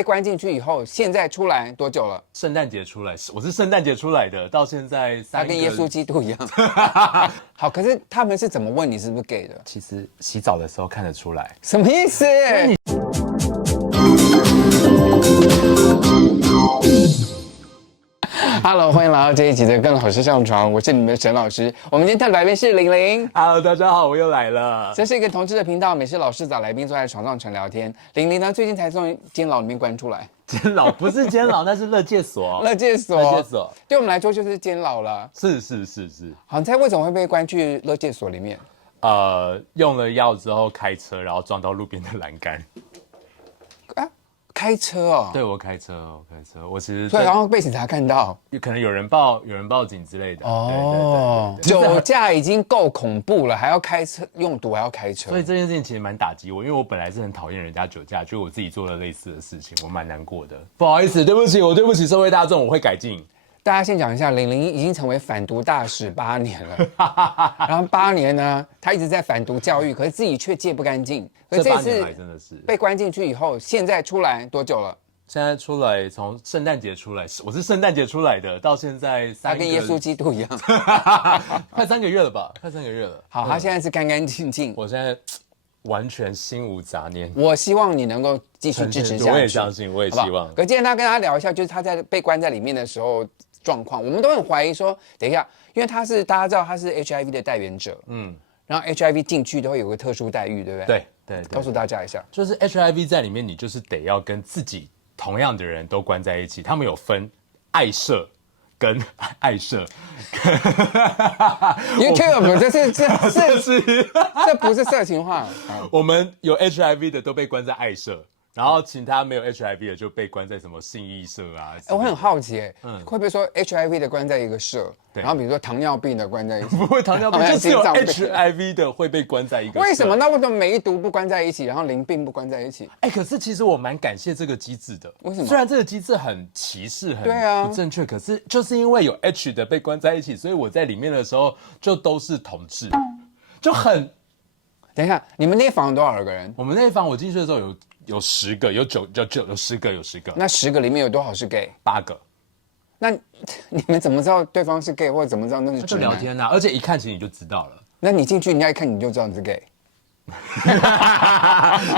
被关进去以后，现在出来多久了？圣诞节出来，我是圣诞节出来的，到现在他跟耶稣基督一样。好，可是他们是怎么问你是不是 gay 的？其实洗澡的时候看得出来。什么意思？Hello， 欢迎来到这一集的《更老师上床》，我是你们的沈老师。我们今天特别来宾是玲玲。Hello， 大家好，我又来了。这是一个同志的频道，每次老师找来宾坐在床上纯聊天。玲玲呢，最近才从监牢里面关出来。监牢不是监牢，那是勒戒所。勒戒所，勒戒所对我们来说就是监牢了。是。好，你猜为什么会被关去勒戒所里面？用了药之后开车，然后撞到路边的栏杆。开车哦？对，我开车。我其实所以然后被警察看到，可能有人报警之类的。哦，对。酒驾已经够恐怖了，还要开车用毒，还要开车，所以这件事情其实蛮打击我，因为我本来是很讨厌人家酒驾，就我自己做了类似的事情，我蛮难过的。不好意思，对不起，我对不起社会大众，我会改进。大家先讲一下，玲玲已经成为反毒大使8年了，然后8年呢，她一直在反毒教育，可是自己却戒不干净。这8年来真的是被关进去以后，现在出来多久了？现在出来，从圣诞节出来，我是圣诞节出来的，到现在他跟耶稣基督一样，快3个月了吧？快3个月了。好，他现在是干干净净。我现在完全心无杂念。我希望你能够继续支持下去。我也相信，我也希望。可今天他跟他聊一下，就是他在被关在里面的时候状况，我们都很怀疑说，等一下，因为大家知道他是 HIV 的代言者，然后 HIV 进去都会有个特殊待遇，对不对？对，告诉大家一下，就是 HIV 在里面，你就是得要跟自己同样的人都关在一起，他们有分爱社跟爱社。YouTube 这不是色情化。我们有 HIV 的都被关在爱社。然后其他没有 HIV 的就被关在什么性艺社啊？我很好奇，会不会说 HIV 的关在一个社，然后比如说糖尿病的关在一起？不会，糖尿病就只有 HIV 的会被关在一个社。为什么？那为什么梅毒不关在一起，然后淋病不关在一起？可是其实我蛮感谢这个机制的。为什么？虽然这个机制很歧视、很不正确，可是就是因为有 H 的被关在一起，所以我在里面的时候就都是同志，就很。等一下，你们那一房有多少个人？我们那一房我进去的时候有10个，有10个。那10个里面有多少是 gay？8个。那你们怎么知道对方是 gay， 或者怎么知道那是直男？就聊天啊，而且一看其实你就知道了。那你进去，人家一看你就知道你是 gay。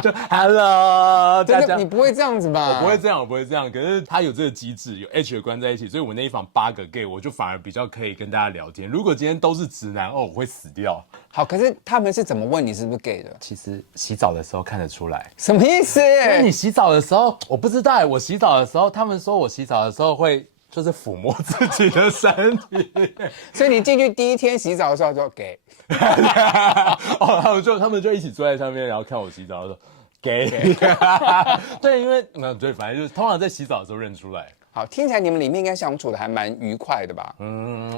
就 Hello， 大家，你不会这样子吧？我不会这样。可是他有这个机制，有 H 的关在一起，所以我那一房8个 gay， 我就反而比较可以跟大家聊天。如果今天都是直男，我会死掉。好，可是他们是怎么问你是不是 gay 的？其实洗澡的时候看得出来。什么意思？因为你洗澡的时候，我不知道。我洗澡的时候，他们说我洗澡的时候会就是抚摸自己的身体，所以你进去第一天洗澡的时候就 gay。他们就一起坐在上面，然后看我洗澡，说 gay。对，因为对，反正就是通常在洗澡的时候认出来。好，听起来你们里面应该相处的还蛮愉快的吧？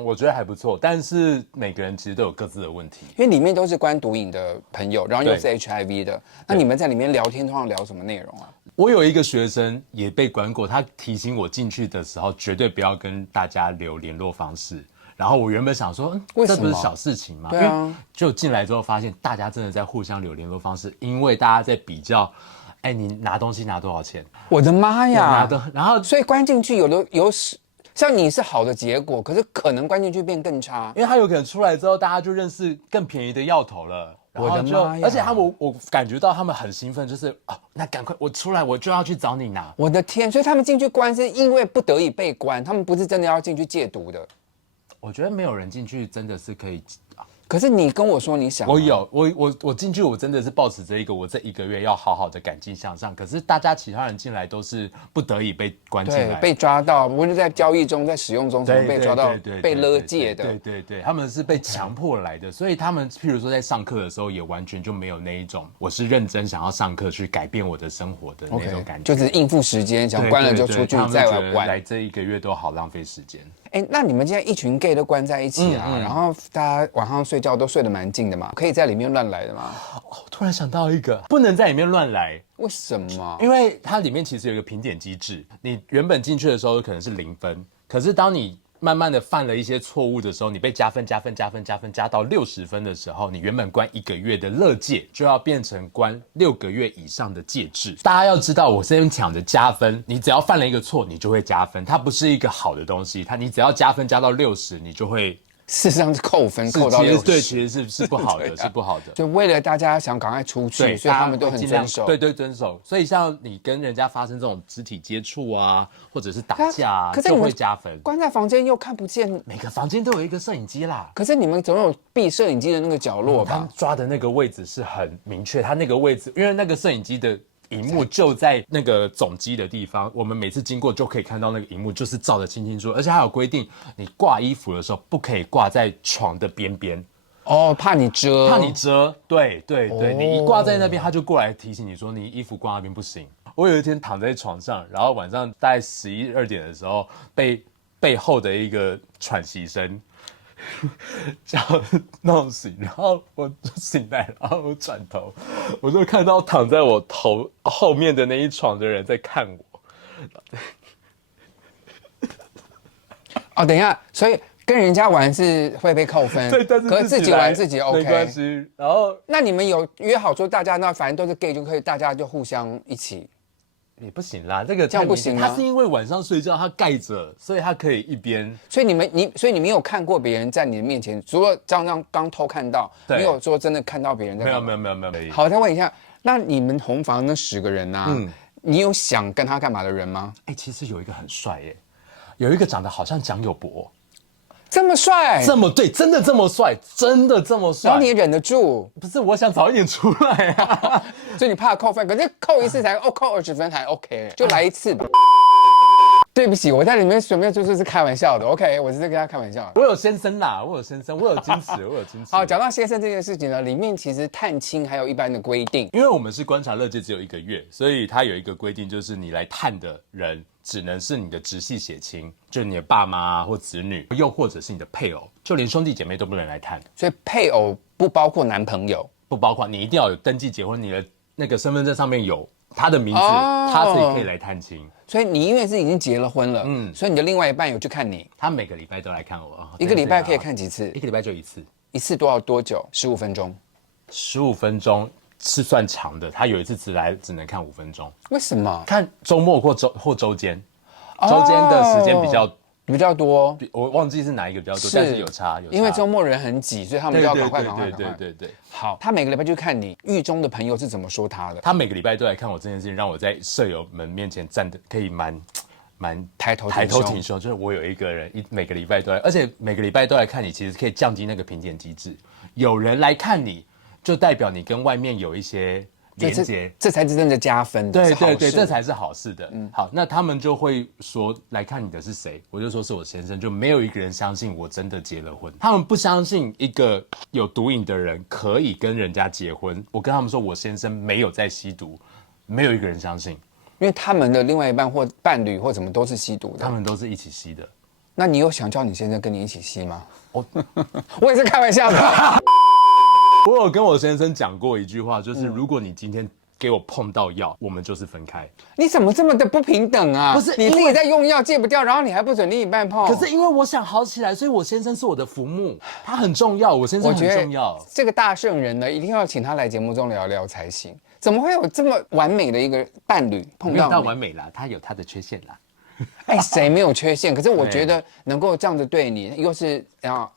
我觉得还不错，但是每个人其实都有各自的问题。因为里面都是关毒瘾的朋友，然后又是 HIV 的，那你们在里面聊天通常聊什么内容啊？我有一个学生也被关过，他提醒我进去的时候绝对不要跟大家留联络方式。然后我原本想说，这不是小事情吗？对啊。就进来之后发现，大家真的在互相留联络方式，因为大家在比较，你拿东西拿多少钱？我的妈呀！然后所以关进去像你是好的结果，可是可能关进去变更差，因为他有可能出来之后，大家就认识更便宜的药头了。我的妈呀！而且我感觉到他们很兴奋，就是那赶快我出来，我就要去找你拿。我的天！所以他们进去关是因为不得已被关，他们不是真的要进去戒毒的。我觉得没有人进去真的是可以。可是你跟我说你想，我进去，我真的是抱持着一个我这1个月要好好的改进向上。可是大家其他人进来都是不得已被关进来，被抓到，不是在交易中、在使用中被抓到，被勒戒的。对，他们是被强迫来的，所以他们譬如说在上课的时候，也完全就没有那一种我是认真想要上课去改变我的生活的那种感觉，就只是应付时间，想关了就出去，再关。来这1个月都好浪费时间。那你们今天一群 gay 都关在一起啊，然后大家晚上睡觉都睡得蛮近的嘛，可以在里面乱来的吗？突然想到一个，不能在里面乱来。为什么？因为它里面其实有一个评点机制，你原本进去的时候可能是0分，可是当你慢慢的犯了一些错误的时候，你被加分加到60分的时候，你原本关1个月的乐戒就要变成关6个月以上的戒制。大家要知道，我这边讲的加分，你只要犯了一个错，你就会加分，它不是一个好的东西，你只要加分加到60，你就会。事实上是扣分，扣到60，对，其实是不好的，是不好的。就为了大家想赶快出去，所以他们都很遵守。对，遵守。所以像你跟人家发生这种肢体接触啊，或者是打架啊，就会加分。关在房间又看不见，每个房间都有一个摄影机啦。可是你们总有避摄影机的那个角落吧？他抓的那个位置是很明确，他那个位置，因为那个摄影机的荧幕就在那个总机的地方，我们每次经过就可以看到那个荧幕，就是照得清清楚楚。而且还有规定，你挂衣服的时候不可以挂在床的边边。哦，怕你遮。对，你一挂在那边，他就过来提醒你说，你衣服挂那边不行。我有一天躺在床上，然后晚上大概11、2点的时候，被背后的一个喘息声叫弄醒，然后我就醒来，然后我转头，我就看到躺在我头后面的那一床的人在看我。哦，等一下，所以跟人家玩是会被扣分，对，但是可是自己玩自己 OK 没关系。然后，那你们有约好说大家那反正都是 gay 就可以，大家就互相一起。也不行啦，这个这样不行吗？他是因为晚上睡觉他盖着，所以他可以一边。所以你没有看过别人在你的面前，除了这样刚偷看到，没有说真的看到别人在。没有。好，再问一下，那你们红房那10个人啊，你有想跟他干嘛的人吗？其实有一个很帅耶，有一个长得好像蒋友柏。这么帅，对，真的这么帅，真的这么帅，然后你也忍得住？不是，我想早一点出来啊，所以你怕扣分，可是扣一次才扣20分还 OK， 就来一次吧。对不起，我在里面准备就是开玩笑的 ，OK， 我是在跟他开玩笑。我有先生啦，我有矜持。好，讲到先生这件事情呢，里面其实探亲还有一般的规定，因为我们是观察乐界只有1个月，所以它有一个规定，就是你来探的人只能是你的直系血亲，就是你的爸妈或子女，又或者是你的配偶，就连兄弟姐妹都不能来探。所以配偶不包括男朋友，不包括，你一定要有登记结婚，你的那个身份证上面有他的名字，他才可以来探亲。所以你因为是已经结了婚了，所以你的另外一半有去看你，他每个礼拜都来看我。一个礼拜可以看几次？一个礼拜就一次。一次多久？15分钟。15分钟是算长的，他有一次只能看5分钟。为什么？看周末或周间，周间的时间比较多，我忘记是哪一个比较多，但是有差。因为周末人很挤，所以他们就要赶快。对。好，他每个礼拜就看你，狱中的朋友是怎么说他的？他每个礼拜都来看我这件事情，让我在舍友们面前站的可以蛮抬头挺胸，就是我有一个人每个礼拜都来，而且每个礼拜都来看你，其实可以降低那个评点机制。有人来看你，就代表你跟外面有一些连接，这才是真的加分的。对，这才是好事的。好，那他们就会说来看你的是谁，我就说是我先生，就没有一个人相信我真的结了婚。他们不相信一个有毒瘾的人可以跟人家结婚。我跟他们说我先生没有在吸毒，没有一个人相信，因为他们的另外一半或伴侣或什么都是吸毒的，他们都是一起吸的。那你有想叫你先生跟你一起吸吗？我也是开玩笑的。我有跟我先生讲过一句话，就是如果你今天给我碰到药，我们就是分开。你怎么这么的不平等啊？不是你自己在用药戒不掉，然后你还不准另一半碰。可是因为我想好起来，所以我先生是我的浮木，他很重要，我先生很重要。这个大圣人呢，一定要请他来节目中聊聊才行。怎么会有这么完美的一个伴侣碰到你？没有到完美啦，他有他的缺陷啦。谁没有缺陷？可是我觉得能够这样子对你，又是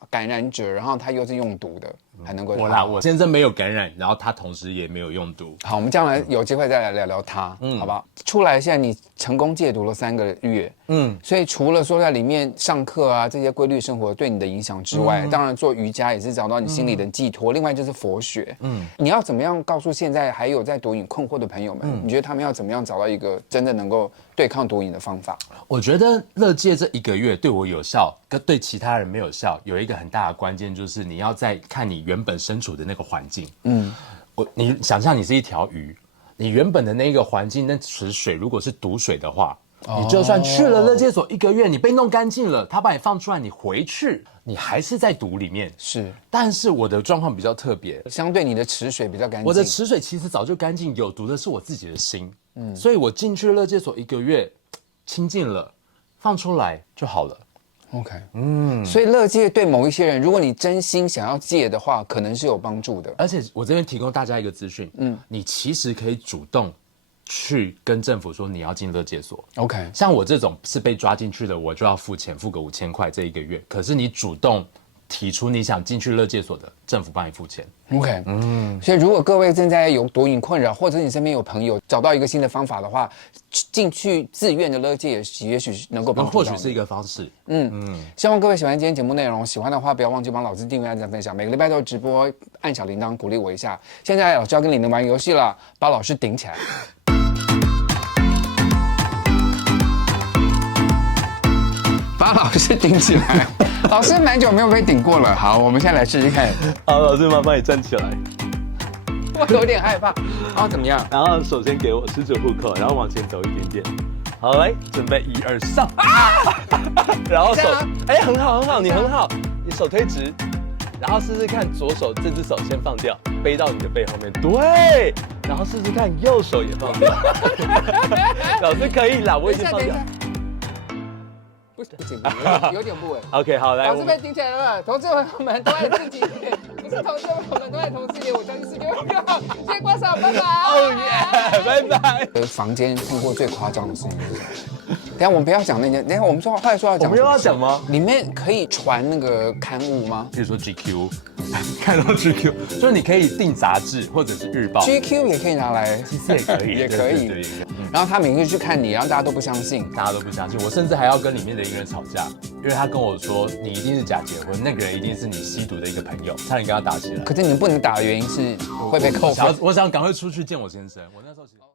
感染者，然后他又是用毒的，还能够我先生没有感染，然后他同时也没有用毒。好，我们将来有机会再来聊聊他，好不好？出来现在你成功戒毒了3个月，所以除了说在里面上课啊这些规律生活对你的影响之外，当然做瑜伽也是找到你心里的寄托。另外就是佛学，你要怎么样告诉现在还有在毒瘾困惑的朋友们？你觉得他们要怎么样找到一个真的能够对抗毒瘾的方法？我觉得乐戒这1个月对我有效，跟对其他人没有效，有一个很大的关键就是你要在看你原本身处的那个环境。你想象你是一条鱼，你原本的那个环境，那池水如果是毒水的话，你就算去了乐戒所1个月，你被弄干净了，他把你放出来，你回去，你还是在毒里面。是，但是我的状况比较特别，相对你的池水比较干净。我的池水其实早就干净，有毒的是我自己的心。所以我进去了乐戒所1个月，清净了，放出来就好了。OK，所以乐戒对某一些人，如果你真心想要戒的话，可能是有帮助的。而且我这边提供大家一个资讯，你其实可以主动去跟政府说你要进乐戒所。OK，像我这种是被抓进去的，我就要付钱，付个5000块这一个月。可是你主动提出你想进去乐戒所的，政府帮你付钱。OK，所以如果各位正在有毒瘾困扰，或者你身边有朋友找到一个新的方法的话，进去自愿的乐戒也许能够帮助到你。或许是一个方式。希望各位喜欢今天节目内容，喜欢的话不要忘记帮老师订阅、按赞、分享。每个礼拜都有直播，按小铃铛鼓励我一下。现在老师要跟你们玩游戏了，把老师顶起来。把老师顶起来，老师蛮久没有被顶过了。好，我们现在来试试看。好，老师麻烦你站起来。我有点害怕。啊，怎么样？然后手先给我十指虎口，然后往前走一点点。好，来，准备1、2，上。啊！然后手，哎，很好，很好，你很好，你手推直，然后试试看左手这只手先放掉，背到你的背后面。对，然后试试看右手也放掉。老师可以啦，我已经放掉。不行，有点不稳。OK， 好，来，老师被顶起来了，同志朋友们都爱自己一点，不是同志朋友们都爱同志一点，我相信世界会更好。谢谢观赏，拜拜。哦耶，拜拜。房间碰过最夸张的事情是什么？等下我们不要讲那件，等下我们后来说要讲，我们又要讲吗？里面可以传那个刊物吗？比如说 GQ， 看到 GQ， 就是你可以订杂志或者是日报 ，GQ 也可以拿来，其实也可以，也可以。然后他每个月去看你，然后大家都不相信，大家都不相信。我甚至还要跟里面的一个人吵架，因为他跟我说你一定是假结婚，那个人一定是你吸毒的一个朋友，差点跟他打起来。可是你不能打的原因是会被扣分。我想赶快出去见我先生。我那时候其实。